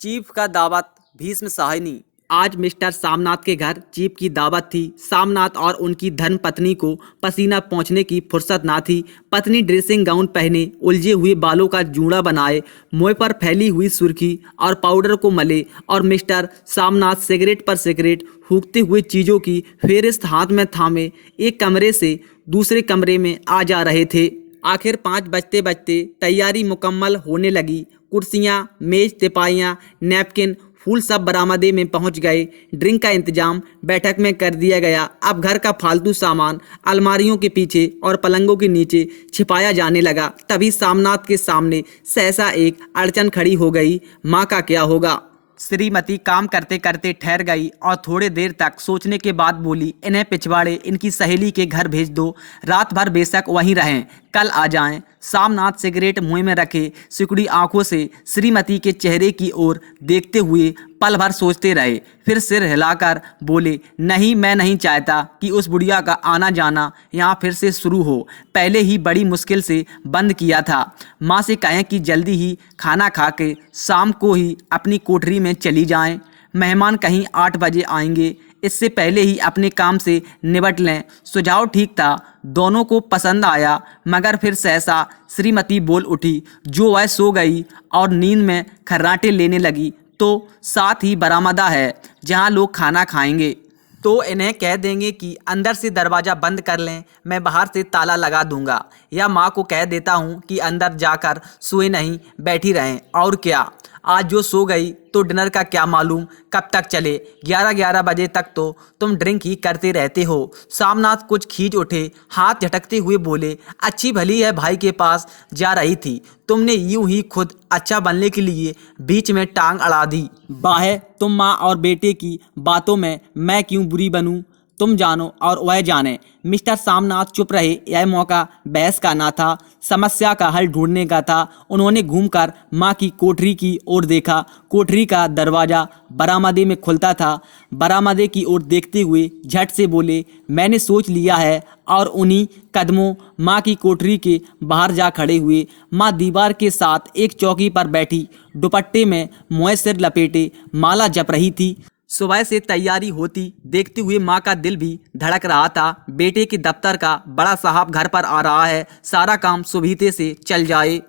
Chief का दावत भीष्म साहिनी। आज मिस्टर सामनाथ के घर चीफ की दावत थी। सामनाथ और उनकी धर्मपत्नी को पसीना पोंछने की फुर्सत ना थी। पत्नी ड्रेसिंग गाउन पहने, उलझे हुए बालों का जूड़ा बनाए, मुंह पर फैली हुई सुर्खी और पाउडर को मले, और मिस्टर सामनाथ सिगरेट पर सिगरेट फूंकते हुए चीज़ों की फेहरिस्त हाथ में थामे एक कमरे से दूसरे कमरे में आ जा रहे थे। आखिर 5 बजते बजते तैयारी मुकम्मल होने लगी। कुर्सियाँ, मेज, तिपाइयाँ, नैपकिन, फूल सब बरामदे में पहुंच गए। ड्रिंक का इंतजाम बैठक में कर दिया गया। अब घर का फालतू सामान अलमारियों के पीछे और पलंगों के नीचे छिपाया जाने लगा। तभी सामनाथ के सामने सहसा एक अड़चन खड़ी हो गई। माँ का क्या होगा? श्रीमती काम करते करते ठहर गई और थोड़ी देर तक सोचने के बाद बोली, इन्हें पिछवाड़े इनकी सहेली के घर भेज दो। रात भर बेशक वहीं रहें, कल आ जाएं। सामनाथ सिगरेट मुंह में रखे सिकुड़ी आंखों से श्रीमती के चेहरे की ओर देखते हुए पल भर सोचते रहे। फिर सिर हिलाकर बोले, नहीं, मैं नहीं चाहता कि उस बुढ़िया का आना जाना यहाँ फिर से शुरू हो। पहले ही बड़ी मुश्किल से बंद किया था। माँ से कहें कि जल्दी ही खाना खा के शाम को ही अपनी कोठरी में चली जाएं। मेहमान कहीं 8 बजे आएंगे, इससे पहले ही अपने काम से निपट लें। सुझाव ठीक था, दोनों को पसंद आया, मगर फिर सहसा श्रीमती बोल उठी। जो वह सो गई और नींद में खर्राटे लेने लगी। तो साथ ही बरामदा है जहां लोग खाना खाएंगे, तो इन्हें कह देंगे कि अंदर से दरवाज़ा बंद कर लें, मैं बाहर से ताला लगा दूंगा। या माँ को कह देता हूँ कि अंदर जाकर सोए नहीं, बैठी रहें। और क्या, आज जो सो गई तो डिनर का क्या मालूम कब तक चले। 11-11 बजे तक तो तुम ड्रिंक ही करते रहते हो। सामनाथ कुछ खींच उठे, हाथ झटकते हुए बोले, अच्छी भली है भाई के पास जा रही थी, तुमने यूं ही खुद अच्छा बनने के लिए बीच में टांग अड़ा दी। बाहे तुम माँ और बेटे की बातों में मैं क्यों बुरी बनूं? तुम जानो और वह जाने। मिस्टर सामनाथ चुप रहे। यह मौका बहस का ना था, समस्या का हल ढूंढने का था। उन्होंने घूमकर माँ की कोठरी की ओर देखा। कोठरी का दरवाज़ा बरामदे में खुलता था। बरामदे की ओर देखते हुए झट से बोले, मैंने सोच लिया है। और उन्हीं कदमों माँ की कोठरी के बाहर जा खड़े हुए। माँ दीवार के साथ एक चौकी पर बैठी दुपट्टे में मुँह सिर लपेटे माला जप रही थी। सुबह से तैयारी होती देखते हुए माँ का दिल भी धड़क रहा था। बेटे के दफ्तर का बड़ा साहब घर पर आ रहा है, सारा काम सुबीते से चल जाए।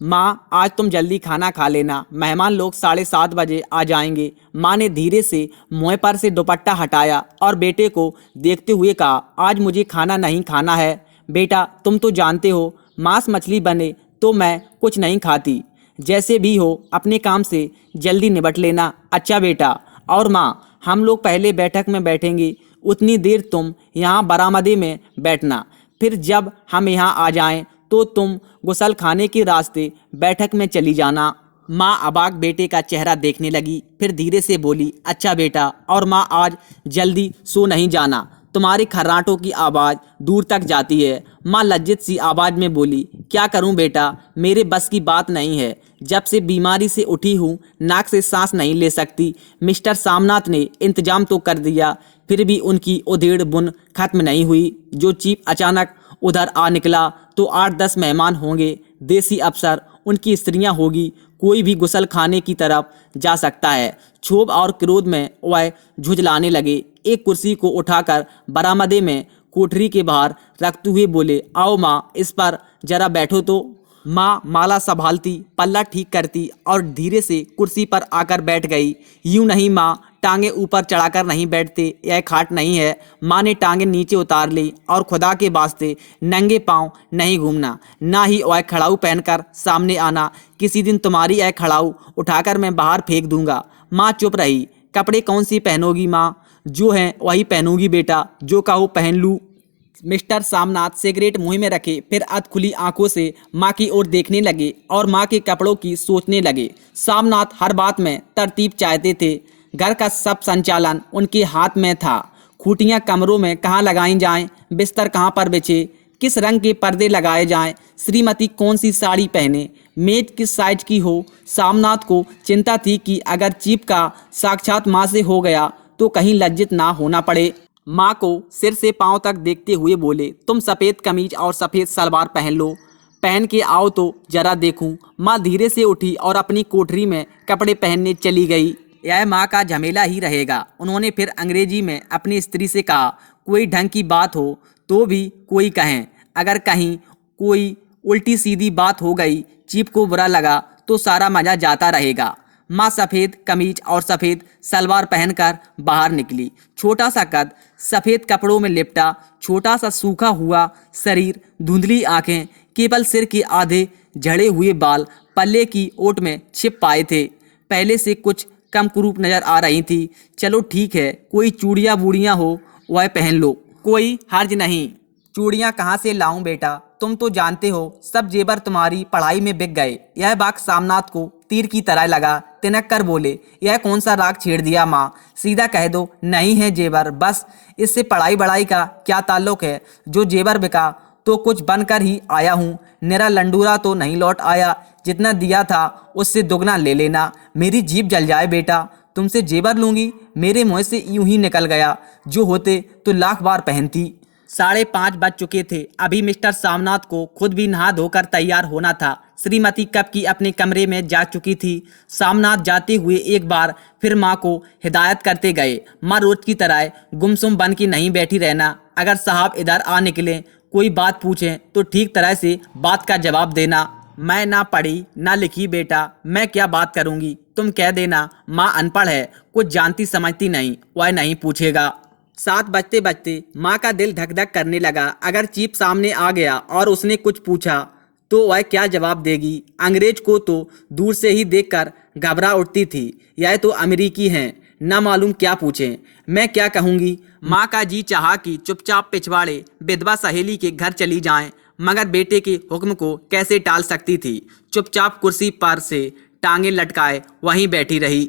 माँ, आज तुम जल्दी खाना खा लेना, मेहमान लोग 7:30 बजे आ जाएंगे। माँ ने धीरे से मुँह पर से दुपट्टा हटाया और बेटे को देखते हुए कहा, आज मुझे खाना नहीं खाना है। बेटा, तुम तो जानते हो मांस मछली बने तो मैं कुछ नहीं खाती। जैसे भी हो अपने काम से जल्दी निपट लेना। अच्छा बेटा। और माँ, हम लोग पहले बैठक में बैठेंगे, उतनी देर तुम यहाँ बरामदे में बैठना। फिर जब हम यहाँ आ जाएं तो तुम गुसल खाने के रास्ते बैठक में चली जाना। माँ अबाक बेटे का चेहरा देखने लगी, फिर धीरे से बोली, अच्छा बेटा। और माँ, आज जल्दी सो नहीं जाना, तुम्हारे खर्राटों की आवाज़ दूर तक जाती है। माँ लज्जित सी आवाज़ में बोली, क्या करूं बेटा, मेरे बस की बात नहीं है। जब से बीमारी से उठी हूँ नाक से सांस नहीं ले सकती। मिस्टर सामनाथ ने इंतजाम तो कर दिया, फिर भी उनकी उधेड़ बुन खत्म नहीं हुई। जो चीफ अचानक उधर आ निकला तो 8-10 मेहमान होंगे, देसी अफसर, उनकी स्त्रियां होगी। कोई भी गुसल खाने की तरफ जा सकता है। क्षोभ और क्रोध में वह झुंझलाने लगे। एक कुर्सी को उठाकर बरामदे में कोठरी के बाहर रखते हुए बोले, आओ माँ, इस पर जरा बैठो तो। माँ माला संभालती, पल्ला ठीक करती और धीरे से कुर्सी पर आकर बैठ गई। यूं नहीं माँ, टांगे ऊपर चढ़ाकर नहीं बैठते, यह खाट नहीं है। माँ ने टांगे नीचे उतार ली। और खुदा के वास्ते नंगे पांव नहीं घूमना, ना ही वह खड़ाऊ पहनकर सामने आना। किसी दिन तुम्हारी यह खड़ाऊ उठाकर मैं बाहर फेंक दूंगा। माँ चुप रही। कपड़े कौन सी पहनोगी माँ? जो हैं वही पहनूंगी बेटा, जो कहो पहन लूँ। मिस्टर सामनाथ सिगरेट मुंह में रखे फिर अधखुली आंखों से माँ की ओर देखने लगे और माँ के कपड़ों की सोचने लगे। सामनाथ हर बात में तरतीब चाहते थे। घर का सब संचालन उनके हाथ में था। खूंटियाँ कमरों में कहाँ लगाई जाएं, बिस्तर कहाँ पर बिछे, किस रंग के पर्दे लगाए जाएं, श्रीमती कौन सी साड़ी पहने, मेज किस साइज की हो। सामनाथ को चिंता थी कि अगर चीफ का साक्षात माँ से हो गया तो कहीं लज्जित ना होना पड़े। माँ को सिर से पांव तक देखते हुए बोले, तुम सफ़ेद कमीज और सफ़ेद सलवार पहन लो। पहन के आओ तो जरा देखूं। माँ धीरे से उठी और अपनी कोठरी में कपड़े पहनने चली गई। यह माँ का झमेला ही रहेगा। उन्होंने फिर अंग्रेजी में अपनी स्त्री से कहा, कोई ढंग की बात हो तो भी कोई कहें, अगर कहीं कोई उल्टी सीधी बात हो गई, चीफ को बुरा लगा तो सारा मजा जाता रहेगा। माँ सफ़ेद कमीज और सफ़ेद सलवार पहनकर बाहर निकली। छोटा सा कद, सफ़ेद कपड़ों में लिपटा छोटा सा सूखा हुआ शरीर, धुंधली आंखें, केवल सिर के आधे झड़े हुए बाल पल्ले की ओट में छिप पाए थे। पहले से कुछ कम कुरूप नजर आ रही थी। चलो ठीक है, कोई चूड़ियाँ बूड़ियाँ हो वह पहन लो, कोई हर्ज नहीं। चूड़ियाँ कहाँ से लाऊं बेटा, तुम तो जानते हो सब जेवर तुम्हारी पढ़ाई में बिक गए। यह बात सामनाथ को तीर की तरह लगा। तिनक कर बोले, यह कौन सा राग छेड़ दिया माँ, सीधा कह दो नहीं है जेवर, बस इससे पढ़ाई बढ़ाई का क्या ताल्लुक है। जो जेवर बिका तो कुछ बनकर ही आया हूँ, मेरा लंडूरा तो नहीं लौट आया। जितना दिया था उससे दुगना ले लेना। मेरी जीभ जल जाए बेटा, तुमसे जेवर लूंगी, मेरे मुँह से यूं ही निकल गया। जो होते तो लाख बार पहनती। 5:30 बज चुके थे। अभी मिस्टर सामनाथ को खुद भी नहा धोकर तैयार होना था। श्रीमती कब की अपने कमरे में जा चुकी थी। सामनाथ जाते हुए एक बार फिर माँ को हिदायत करते गए, माँ रोज की तरह गुमसुम बन के नहीं बैठी रहना। अगर साहब इधर आ निकलें, कोई बात पूछें तो ठीक तरह से बात का जवाब देना। मैं ना पढ़ी ना लिखी बेटा, मैं क्या बात करूँगी, तुम कह देना माँ अनपढ़ है, कुछ जानती समझती नहीं, वह नहीं पूछेगा। 7 बजते बजते माँ का दिल धक धक करने लगा। अगर चीफ सामने आ गया और उसने कुछ पूछा तो वह क्या जवाब देगी। अंग्रेज को तो दूर से ही देखकर घबरा उठती थी। यह तो अमेरिकी हैं, न मालूम क्या पूछें। मैं क्या कहूँगी। माँ का जी चाहा कि चुपचाप पिछवाड़े विधवा सहेली के घर चली जाएं, मगर बेटे के हुक्म को कैसे टाल सकती थी। चुपचाप कुर्सी पर से टांगे लटकाए वहीं बैठी रही।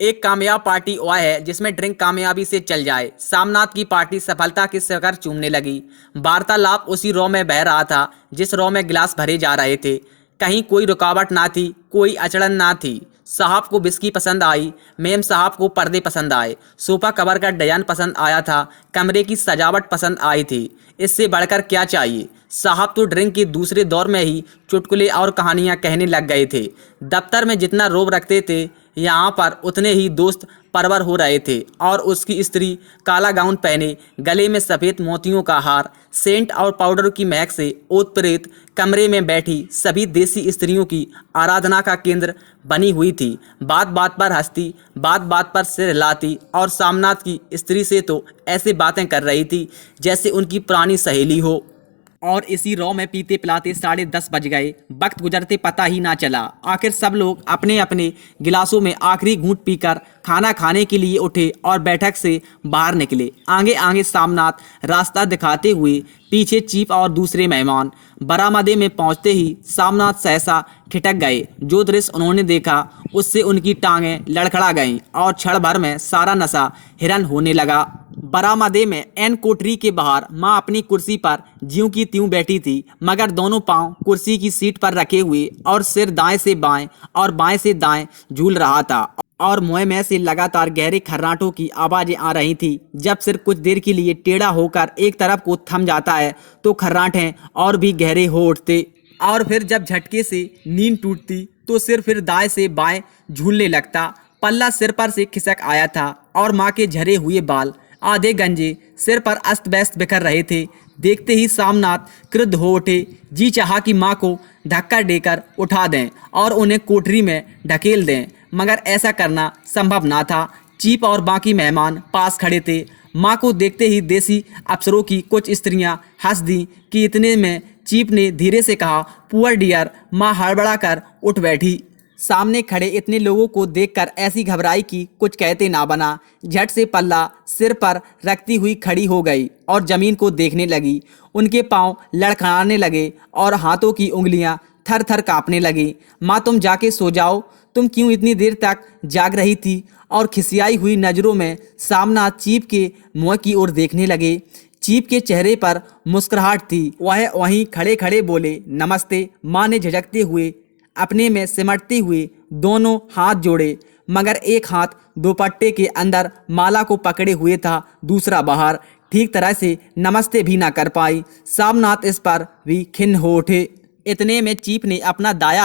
एक कामयाब पार्टी वह है जिसमें ड्रिंक कामयाबी से चल जाए। सामनाथ की पार्टी सफलता के शिखर चूमने लगी। वार्तालाप उसी रॉ में बह रहा था जिस रॉ में गिलास भरे जा रहे थे। कहीं कोई रुकावट ना थी, कोई अचड़न ना थी। साहब को बिस्की पसंद आई, मेम साहब को पर्दे पसंद आए, सोफा कवर का डिजाइन पसंद आया था, कमरे की सजावट पसंद आई थी। इससे बढ़कर क्या चाहिए। साहब तो ड्रिंक के दूसरे दौर में ही चुटकुले और कहानियां कहने लग गए थे। दफ्तर में जितना रोब रखते थे, यहाँ पर उतने ही दोस्त परवर हो रहे थे। और उसकी स्त्री काला गाउन पहने, गले में सफ़ेद मोतियों का हार, सेंट और पाउडर की महक से ओत प्रेत कमरे में बैठी सभी देसी स्त्रियों की आराधना का केंद्र बनी हुई थी। बात बात पर हंसती, बात बात पर सिर हिलाती और सामनाथ की स्त्री से तो ऐसे बातें कर रही थी जैसे उनकी पुरानी सहेली हो। और इसी रॉ में पीते पिलाते 10:30 बज गए। वक्त गुजरते पता ही ना चला। आखिर सब लोग अपने अपने गिलासों में आखिरी घूंट पीकर खाना खाने के लिए उठे और बैठक से बाहर निकले। आगे आगे सामनाथ रास्ता दिखाते हुए, पीछे चीफ और दूसरे मेहमान। बरामदे में पहुंचते ही सामनाथ सहसा ठिठक गए। जो दृश्य उन्होंने देखा उससे उनकी टांगें लड़खड़ा गईं और क्षण भर में सारा नशा हिरन होने लगा। बरामदे में एन कोठरी के बाहर माँ अपनी कुर्सी पर ज्यों की त्यों बैठी थी, मगर दोनों पांव कुर्सी की सीट पर रखे हुए और सिर दाएं से बाएं और बाएं से दाएं झूल रहा था। और मुंह में से लगातार गहरे खर्राटों की आवाजें आ रही थी। जब सिर कुछ देर के लिए टेढ़ा होकर एक तरफ को थम जाता है तो खर्राटे और भी गहरे हो उठते। और फिर जब झटके से नींद टूटती तो सिर फिर दाएं से बाएं झूलने लगता। पल्ला सिर पर से खिसक आया था और माँ के झरे हुए बाल आधे गंजे सिर पर अस्त व्यस्त बिखर रहे थे। देखते ही सामनाथ क्रुद्ध हो उठे। जी चाहा कि माँ को धक्का देकर उठा दें और उन्हें कोठरी में ढकेल दें, मगर ऐसा करना संभव ना था। चीफ और बाकी मेहमान पास खड़े थे। माँ को देखते ही देसी अफसरों की कुछ स्त्रियां हंस दी कि इतने में चीफ ने धीरे से कहा, पुअर डियर। माँ हड़बड़ा कर उठ बैठी। सामने खड़े इतने लोगों को देखकर ऐसी घबराई कि कुछ कहते ना बना। झट से पल्ला सिर पर रखती हुई खड़ी हो गई और जमीन को देखने लगी। उनके पांव लड़खड़ाने लगे और हाथों की उंगलियां थर थर कांपने लगी। माँ तुम जाके सो जाओ, तुम क्यों इतनी देर तक जाग रही थी। और खिसियाई हुई नजरों में सामनाथ चीफ के मुंह की ओर देखने लगे। चीफ के चेहरे पर मुस्कुराहट थी। वह वहीं खड़े खड़े बोले, नमस्ते। माँ ने झिझकते हुए अपने में सिमटते हुए दोनों हाथ जोड़े, मगर एक हाथ दुपट्टे के अंदर माला को पकड़े हुए था, दूसरा बाहर। ठीक तरह से नमस्ते भी ना कर पाई। सामनाथ इस पर भी खिन्न हो उठे। इतने में चीफ ने अपना दाया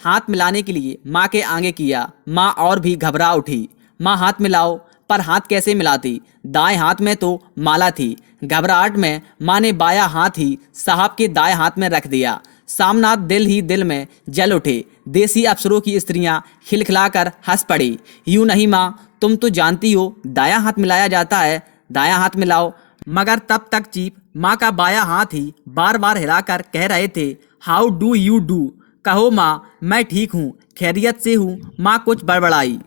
हाथ मिलाने के लिए माँ के आगे किया। माँ और भी घबरा उठी। माँ हाथ मिलाओ, पर हाथ कैसे मिलाती? दाएं हाथ में तो माला थी। घबराहट में माँ ने बाया हाथ ही साहब के दाएं हाथ में रख दिया। सामनाथ दिल ही दिल में जल उठे। देसी अफसरों की स्त्रियां खिलखिलाकर हंस पड़ी। यूं नहीं माँ, तुम तो जानती हो दाया हाथ मिलाया जाता है, दाया हाथ मिलाओ। मगर तब तक चीफ माँ का बाया हाथ ही बार बार हिलाकर कह रहे थे, हाउ डू यू डू। कहो माँ, मैं ठीक हूँ, खैरियत से हूँ। माँ कुछ बड़बड़ाई।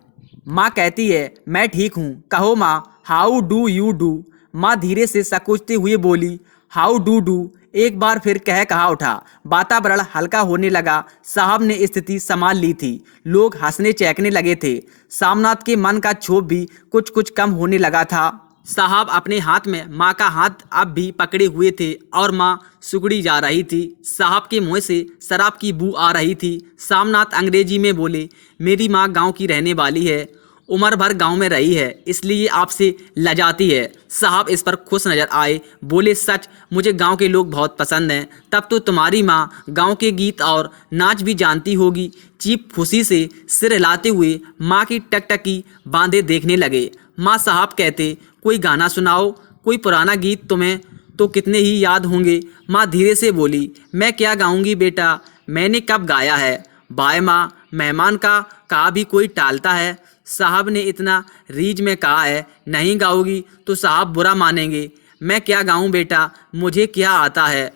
माँ कहती है, मैं ठीक हूँ। कहो माँ, हाउ डू यू डू। माँ धीरे से संकोचते हुए बोली, हाउ डू डू। एक बार फिर कहा उठा। वातावरण हल्का होने लगा। साहब ने स्थिति संभाल ली थी। लोग हंसने चहकने लगे थे। सामनाथ के मन का क्षोभ भी कुछ कुछ कम होने लगा था। साहब अपने हाथ में माँ का हाथ अब भी पकड़े हुए थे और माँ सुगड़ी जा रही थी। साहब के मुंह से शराब की बू आ रही थी। सामनाथ अंग्रेजी में बोले, मेरी माँ गांव की रहने वाली है, उम्र भर गांव में रही है, इसलिए आपसे लजाती है। साहब इस पर खुश नजर आए। बोले, सच मुझे गांव के लोग बहुत पसंद हैं। तब तो तुम्हारी माँ गांव के गीत और नाच भी जानती होगी। चीफ खुशी से सिर हिलाते हुए माँ की टकटकी बांधे देखने लगे। माँ साहब कहते, कोई गाना सुनाओ, कोई पुराना गीत, तुम्हें तो कितने ही याद होंगे। माँ धीरे से बोली, मैं क्या गाऊंगी बेटा, मैंने कब गाया है। बाय माँ, मेहमान का कहा भी कोई टालता है। साहब ने इतना रीझ में कहा है, नहीं गाओगी तो साहब बुरा मानेंगे। मैं क्या गाऊं बेटा, मुझे क्या आता है।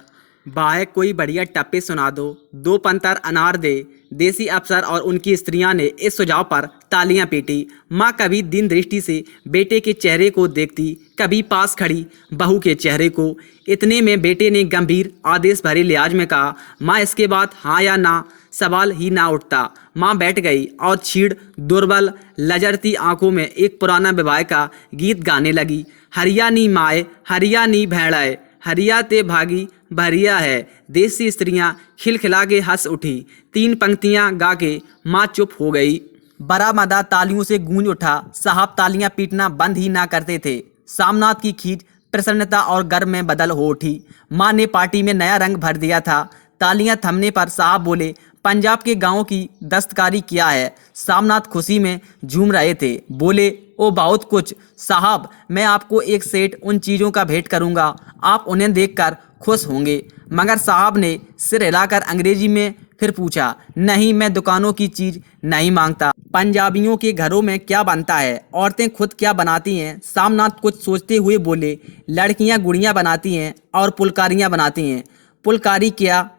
बाय कोई बढ़िया टप्पे सुना दो, दो पंतर अनार दे। देसी अफसर और उनकी स्त्रियां ने इस सुझाव पर तालियां पीटी। माँ कभी दीन दृष्टि से बेटे के चेहरे को देखती, कभी पास खड़ी बहू के चेहरे को। इतने में बेटे ने गंभीर आदेश भरे लिहाज में कहा, माँ इसके बाद हाँ या ना सवाल ही ना उठता। माँ बैठ गई और छीड़ दुर्बल लजरती आंखों में एक पुराना विवाह का गीत गाने लगी। हरिया नी माए, हरिया नी भेड़ाए, हरिया ते भागी भरिया है। देसी स्त्रियां खिलखिला के हंस उठी। 3 पंक्तियां गा के माँ चुप हो गई। बरामदा तालियों से गूंज उठा। साहब तालियां पीटना बंद ही ना करते थे। सामनाथ की खींच प्रसन्नता और गर्व में बदल हो उठी। माँ ने पार्टी में नया रंग भर दिया था। तालियां थमने पर साहब बोले, पंजाब के गांवों की दस्तकारी क्या है। सामनाथ खुशी में झूम रहे थे। बोले, ओ बहुत कुछ साहब, मैं आपको एक सेट उन चीज़ों का भेंट करूंगा, आप उन्हें देखकर खुश होंगे। मगर साहब ने सिर हिलाकर अंग्रेजी में फिर पूछा, नहीं, मैं दुकानों की चीज़ नहीं मांगता। पंजाबियों के घरों में क्या बनता है, औरतें खुद क्या बनाती हैं। सामनाथ कुछ सोचते हुए बोले, लड़कियां गुड़ियां बनाती हैं और पुलकारियां बनाती हैं। पुलकारी क्या?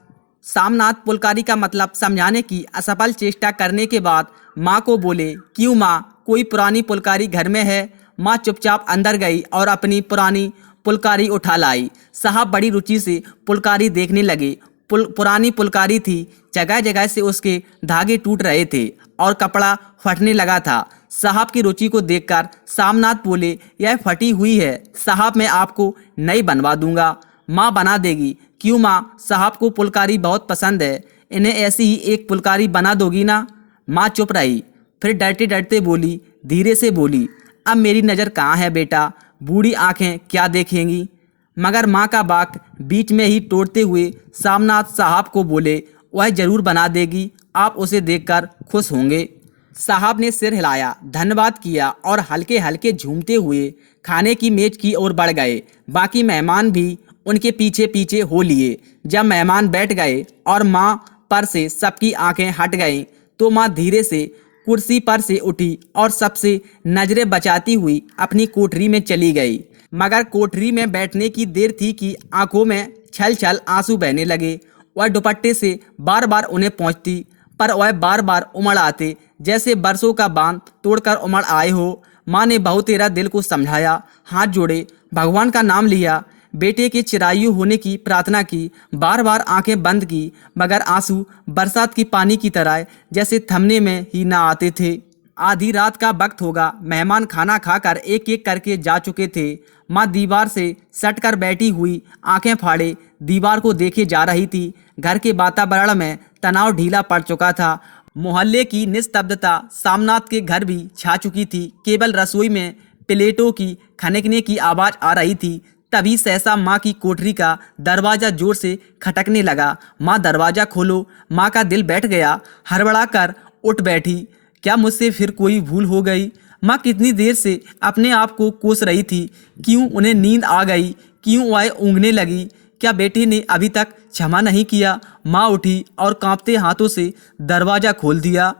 सामनाथ पुलकारी का मतलब समझाने की असफल चेष्टा करने के बाद माँ को बोले, क्यों माँ, कोई पुरानी पुलकारी घर में है। माँ चुपचाप अंदर गई और अपनी पुरानी पुलकारी उठा लाई। साहब बड़ी रुचि से पुलकारी देखने लगे। पुरानी पुलकारी थी, जगह जगह से उसके धागे टूट रहे थे और कपड़ा फटने लगा था। साहब की रुचि को देखकर सामनाथ बोले, यह फटी हुई है साहब, मैं आपको नई बनवा दूंगा। माँ बना देगी। क्यों माँ, साहब को पुलकारी बहुत पसंद है, इन्हें ऐसी ही एक पुलकारी बना दोगी ना। माँ चुप रही, फिर डरते डरते बोली, धीरे से बोली, अब मेरी नज़र कहाँ है बेटा, बूढ़ी आंखें क्या देखेंगी। मगर माँ का बाक बीच में ही तोड़ते हुए सामनाथ साहब को बोले, वह जरूर बना देगी, आप उसे देखकर खुश होंगे। साहब ने सिर हिलाया, धन्यवाद किया और हल्के हल्के झूमते हुए खाने की मेज की ओर बढ़ गए। बाकी मेहमान भी उनके पीछे पीछे हो लिए। जब मेहमान बैठ गए और माँ पर से सबकी आंखें हट गईं, तो माँ धीरे से कुर्सी पर से उठी और सबसे नजरें बचाती हुई अपनी कोठरी में चली गई। मगर कोठरी में बैठने की देर थी कि आंखों में छल छल आंसू बहने लगे। वह दुपट्टे से बार बार उन्हें पहुँचती, पर वह बार बार उमड़ आते, जैसे बरसों का बांध तोड़कर उमड़ आए हो। माँ ने बहुतेरा दिल को समझाया, हाथ जोड़े, भगवान का नाम लिया, बेटे के चिरायु होने की प्रार्थना की, बार बार आंखें बंद की, मगर आंसू बरसात की पानी की तरह जैसे थमने में ही ना आते थे। आधी रात का वक्त होगा। मेहमान खाना खाकर एक एक करके जा चुके थे। माँ दीवार से सटकर बैठी हुई आंखें फाड़े दीवार को देखे जा रही थी। घर के वातावरण में तनाव ढीला पड़ चुका था। मोहल्ले की निस्तब्धता सामनाथ के घर भी छा चुकी थी। केवल रसोई में प्लेटों की खनकने की आवाज़ आ रही थी। तभी सहसा माँ की कोठरी का दरवाजा जोर से खटकने लगा। माँ दरवाजा खोलो। माँ का दिल बैठ गया। हड़बड़ा कर उठ बैठी। क्या मुझसे फिर कोई भूल हो गई? माँ कितनी देर से अपने आप को कोस रही थी। क्यों उन्हें नींद आ गई? क्यों वह ऊँघने लगी? क्या बेटी ने अभी तक क्षमा नहीं किया? माँ उठी और कांपते हाथों से दरवाज़ा खोल दिया।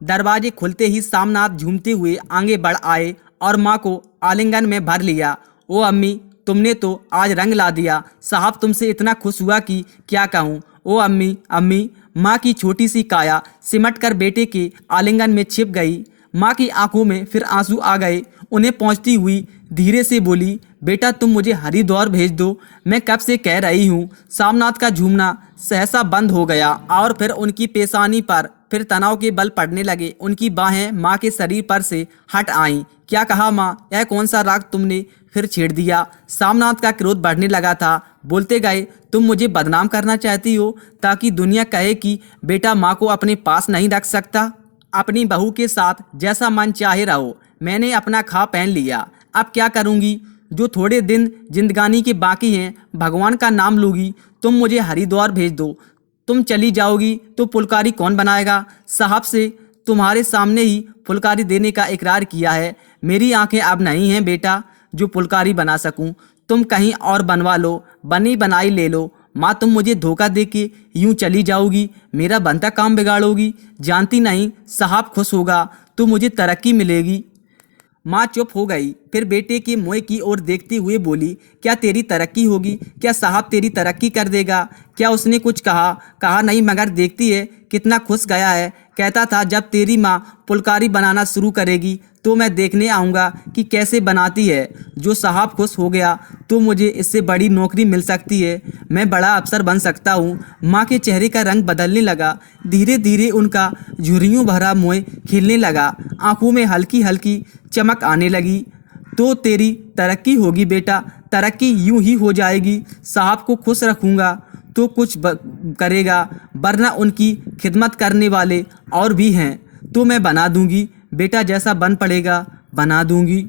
दरवाजे खुलते ही सामनाथ झूमते हुए आगे बढ़ आए और माँ को आलिंगन में भर लिया। ओ अम्मी, तुमने तो आज रंग ला दिया। साहब तुमसे इतना खुश हुआ कि क्या कहूँ। ओ अम्मी, अम्मी। माँ की छोटी सी काया सिमट कर बेटे के आलिंगन में छिप गई। माँ की आंखों में फिर आंसू आ गए। उन्हें पहुँचती हुई धीरे से बोली, बेटा तुम मुझे हरिद्वार भेज दो, मैं कब से कह रही हूँ। सामनाथ का झूमना सहसा बंद हो गया और फिर उनकी पेशानी पर फिर तनाव के बल पड़ने लगे। उनकी बाहें माँ के शरीर पर से हट आईं। क्या कहा माँ? यह कौन सा राग तुमने फिर छेड़ दिया? सामनाथ का क्रोध बढ़ने लगा था। बोलते गए, तुम मुझे बदनाम करना चाहती हो ताकि दुनिया कहे कि बेटा माँ को अपने पास नहीं रख सकता। अपनी बहू के साथ जैसा मन चाहे रहो। मैंने अपना खा पहन लिया, अब क्या करूँगी? जो थोड़े दिन जिंदगानी के बाकी हैं, भगवान का नाम लूँगी। तुम मुझे हरिद्वार भेज दो। तुम चली जाओगी तो फुलकारी कौन बनाएगा? साहब से तुम्हारे सामने ही फुलकारी देने का इकरार किया है। मेरी आंखें अब नहीं हैं बेटा जो फुलकारी बना सकूं। तुम कहीं और बनवा लो, बनी बनाई ले लो। माँ तुम मुझे धोखा दे के यूं चली जाओगी, मेरा बनता काम बिगाड़ोगी। जानती नहीं साहब खुश होगा तो मुझे तरक्की मिलेगी। माँ चुप हो गई। फिर बेटे के मुँह की ओर देखते हुए बोली, क्या तेरी तरक्की होगी? क्या साहब तेरी तरक्की कर देगा? क्या उसने कुछ कहा? कहा नहीं, मगर देखती है कितना खुश गया है। कहता था जब तेरी माँ फुलकारी बनाना शुरू करेगी तो मैं देखने आऊँगा कि कैसे बनाती है। जो साहब खुश हो गया तो मुझे इससे बड़ी नौकरी मिल सकती है, मैं बड़ा अफसर बन सकता हूँ। माँ के चेहरे का रंग बदलने लगा। धीरे धीरे उनका झुर्रियों भरा मुँह खिलने लगा। आंखों में हल्की हल्की चमक आने लगी। तो तेरी तरक्की होगी बेटा, तरक्की यूं ही हो जाएगी। साहब को खुश रखूँगा तो कुछ करेगा, वरना उनकी खिदमत करने वाले और भी हैं तो मैं बना दूंगी। बेटा जैसा बन पड़ेगा बना दूंगी।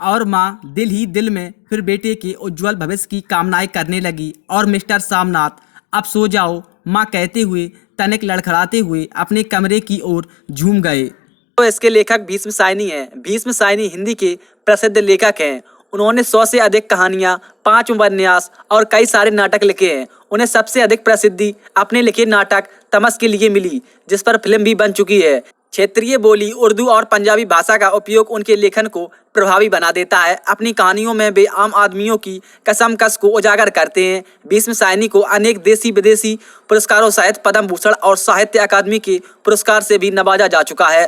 और माँ दिल ही दिल में फिर बेटे के उज्जवल भविष्य की कामनाएं करने लगी। और मिस्टर सामनाथ, अब सो जाओ, माँ कहते हुए तनिक लड़खड़ाते हुए अपने कमरे की ओर झूम गए। तो इसके लेखक भीष्म सायनी हैं। भीष्म सायनी हिंदी के प्रसिद्ध लेखक हैं। उन्होंने 100 से अधिक कहानियाँ, 5 उपन्यास और कई सारे नाटक लिखे हैं। उन्हें सबसे अधिक प्रसिद्धि अपने लिखे नाटक तमस के लिए मिली, जिस पर फिल्म भी बन चुकी है। क्षेत्रीय बोली उर्दू और पंजाबी भाषा का उपयोग उनके लेखन को प्रभावी बना देता है। अपनी कहानियों में वे आम आदमियों की कसमकस को उजागर करते हैं। भीष्म सायनी को अनेक देसी विदेशी पुरस्कारों सहित पद्म भूषण और साहित्य अकादमी के पुरस्कार से भी नवाजा जा चुका है।